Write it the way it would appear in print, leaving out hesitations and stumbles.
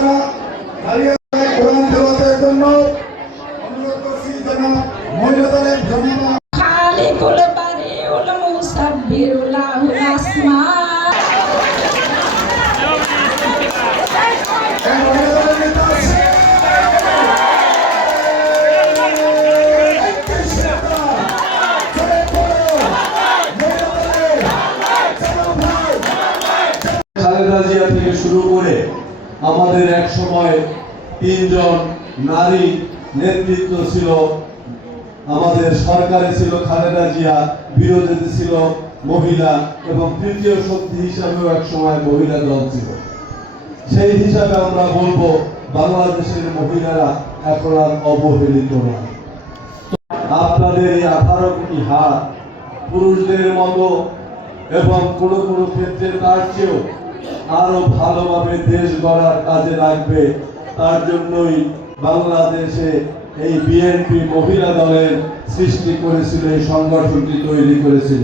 যারা দাঁড়িয়ে কোরআন তেলাওয়াতের জন্য অনুরোধ করছি যেন মহিলা দলের জনতা খালিকুল বারিউল মুসাব্বিরুল আসমা খালেদা জিয়া থেকে শুরু করে আমাদের এক সময় 3 জন নারী নেতৃত্ব ছিল। আমাদের সরকারে ছিল খালেদা জিয়া, বিরোধীতে ছিল মহিলা এবং তৃতীয় শক্তি হিসাবেও এক সময় মহিলা দল ছিল। সেই হিসাবে আমরা বলবো বাংলাদেশের মহিলারা এখন আর অবহেলিত নয়। আপনাদের এই 18 কোটি হাত পুরুষদের মতো এবং কোনো কোনো ক্ষেত্রে তার চেয়েও আরো ভালোভাবে দেশ গড়ার কাজে লাগবে। তার জন্যই বাংলাদেশে এই বিএনপি মহিলা দলের সৃষ্টি করেছিল, এই সংগঠনটি তৈরি করেছিল।